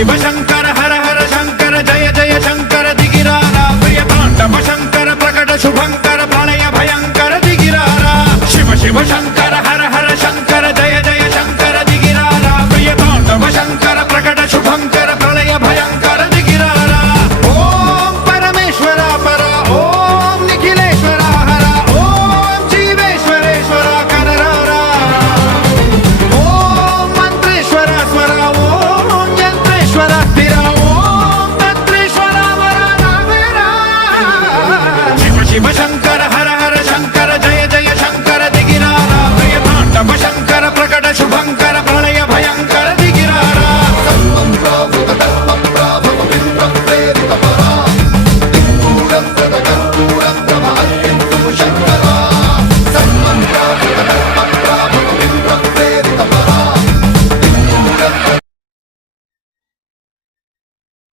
शिव शंकर हर हर शंकर जय जय शंकर दिगिरारा प्रिय तांडव शंकर प्रकट शुभंकर प्रलय भयंकर दिगिरारा शिव शिव शंकर